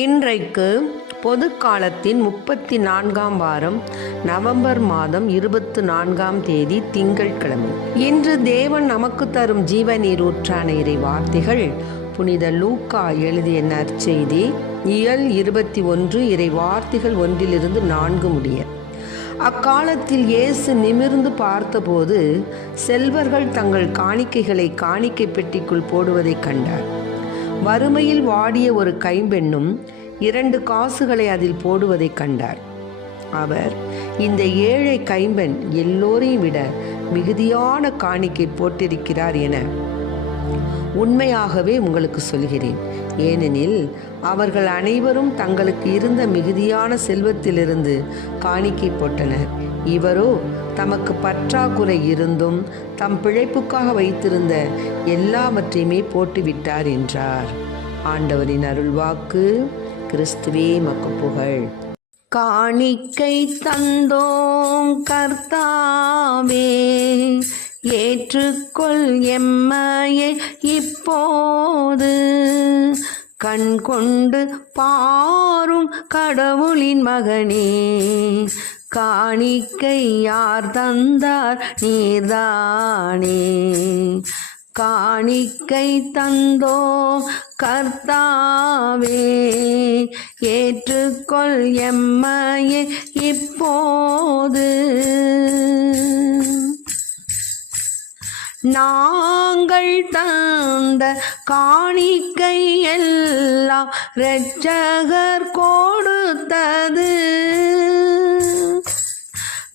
இன்றைக்கு பொது காலத்தின் 34ஆம் வாரம் நவம்பர் மாதம் 24ஆம் தேதி திங்கட்கிழமை. இன்று தேவன் நமக்கு தரும் ஜீவநீர் ஊற்றான இறை வார்த்தைகள் புனித லூக்கா எழுதிய நற்செய்தி இயல் 21 இறை வார்த்தைகள் 1-4 முடிய. அக்காலத்தில் இயேசு நிமிர்ந்து பார்த்தபோது செல்வர்கள் தங்கள் காணிக்கைகளை காணிக்கை பெட்டிக்குள் போடுவதைக் கண்டார். வறுமையில் வாடிய ஒரு கைம்பெண்ணும் 2 காசுகளை அதில் போடுவதைக் கண்டார். அவர், இந்த ஏழை கைம்பெண் எல்லோரையும் விட மிகுதியான காணிக்கை போட்டிருக்கிறார் என உண்மையாகவே உங்களுக்கு சொல்கிறேன். ஏனெனில் அவர்கள் அனைவரும் தங்களுக்கு இருந்த மிகுதியான செல்வத்திலிருந்து காணிக்கை போட்டனர். இவரோ தமக்கு பற்றாக்குறை இருந்தும் தம் பிழைப்புக்காக வைத்திருந்த எல்லாவற்றையுமே போட்டுவிட்டார் என்றார். ஆண்டவரின் அருள்வாக்கு. கிறிஸ்துவே மக்கு புகழ். காணிக்கை தந்தோம் கர்த்தாவே, ஏற்றுக்கொள் எம்மையே இப்போது. கண் கொண்டு பாரும் கடவுளின் மகனே, காணிக்கை யார் தந்தார் நீர்தானே. காணிக்கை தந்தோம் கர்த்தாவே, ஏற்றுக்கொள் எம்மையே இப்போது. நாங்கள் தந்த காணிக்கை எல்லாம் இரட்சகர் கொடுத்தது.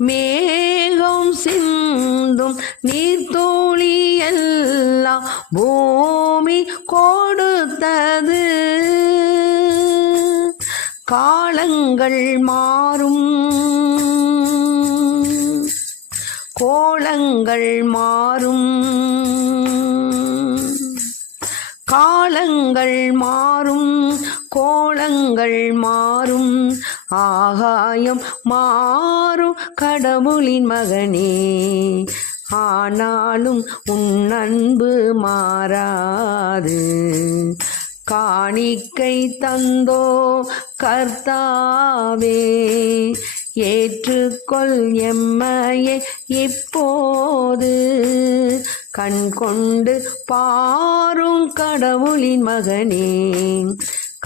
மேகம் சிந்தும் நீர்த்துளி எல்லாம் பூமி கொடுத்தது. காலங்கள் மாறும், கோலங்கள் மாறும். காலங்கள் மாறும், கோலங்கள் மாறும். ஆகாயம் மாறும் கடவுளின் மகனே, ஆனாலும் உன் அன்பு மாறாது. காணிக்கை தந்தோ கர்த்தாவே, ஏற்றுக்கொள் எம்மையே இப்போது. கண் கொண்டு பாரும் கடவுளின் மகனே,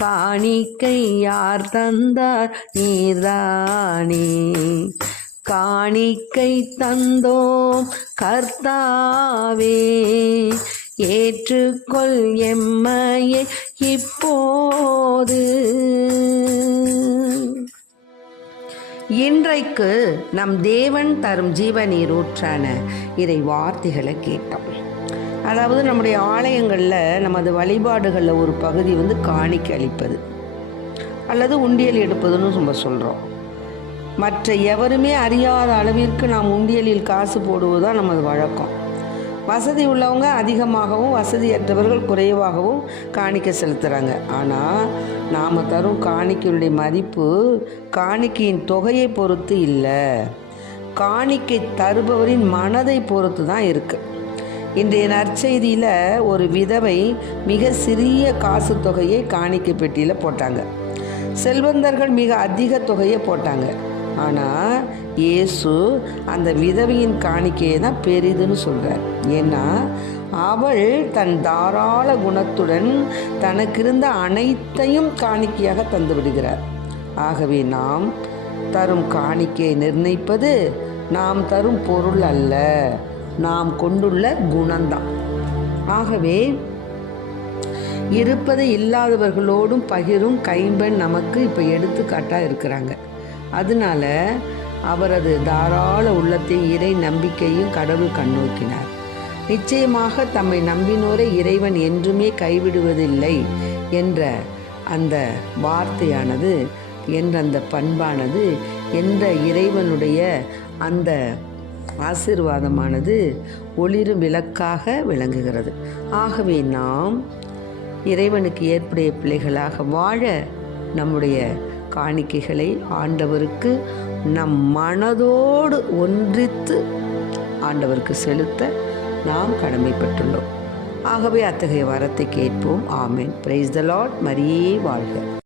காணிக்கை யார் தந்தார் நீர்தானே. காணிக்கை தந்தோம் கர்த்தாவே, ஏற்றுக்கொள் எம்மையே இப்போது. இன்றைக்கு நம் தேவன் தரும் ஜீவநீர் ஊற்றான இறை வார்த்தைகளை கேட்டோம். அதாவது நம்முடைய ஆலயங்களில் நமது வழிபாடுகளில் ஒரு பகுதி காணிக்கை அளிப்பது அல்லது உண்டியல் எடுப்பதுன்னு நம்ம சொல்கிறோம். மற்ற எவருமே அறியாத அளவிற்கு நாம் உண்டியலில் காசு போடுவதுதான் நமது வழக்கம். வசதி உள்ளவங்க அதிகமாகவும் வசதியற்றவர்கள் குறைவாகவும் காணிக்கை செலுத்துகிறாங்க. ஆனால் நாம் தரும் காணிக்கையுடைய மதிப்பு காணிக்கையின் தொகையை பொறுத்து இல்லை, காணிக்கை தருபவரின் மனதை பொறுத்து தான் இருக்குது. இன்றைய நற்செய்தியில் ஒரு விதவை மிக சிறிய காசு தொகையை காணிக்கை பெட்டியில் போட்டாங்க. செல்வந்தர்கள் மிக அதிக தொகையை போட்டாங்க. ஆனால் இயேசு அந்த விதவையின் காணிக்கையை தான் பெரிதுன்னு சொல்கிறார். ஏன்னா அவள் தன் தாராள குணத்துடன் தனக்கிருந்த அனைத்தையும் காணிக்கையாக தந்து விடுகிறார். ஆகவே நாம் தரும் காணிக்கையை நிர்ணயிப்பது நாம் தரும் பொருள் அல்ல, நாம் கொண்டுள்ள குணம்தான். ஆகவே இருப்பதை இல்லாதவர்களோடும் பகிரும் கைம்பெண் நமக்கு இப்போ எடுத்துக்காட்டாக இருக்கிறாங்க. அதனால அவரது தாராள உள்ளத்தை இறை நம்பிக்கையும் கடவுள் கண்ணோக்கினார். நிச்சயமாக தம்மை நம்பினோரை இறைவன் என்றுமே கைவிடுவதில்லை என்ற அந்த வார்த்தையானது, என்ற அந்த பண்பானது, என்ற இறைவனுடைய அந்த ஆசீர்வாதமானது ஒளிரும் விளக்காக விளங்குகிறது. ஆகவே நாம் இறைவனுக்கு ஏற்புடைய பிள்ளைகளாக வாழ நம்முடைய காணிக்கைகளை ஆண்டவருக்கு நம் மனதோடு ஒன்றித்து ஆண்டவருக்கு செலுத்த நாம் கடமைப்பட்டுள்ளோம். ஆகவே அத்தகைய வரத்தை கேட்போம். ஆமென். Praise the lord. மரியே வாழ்க.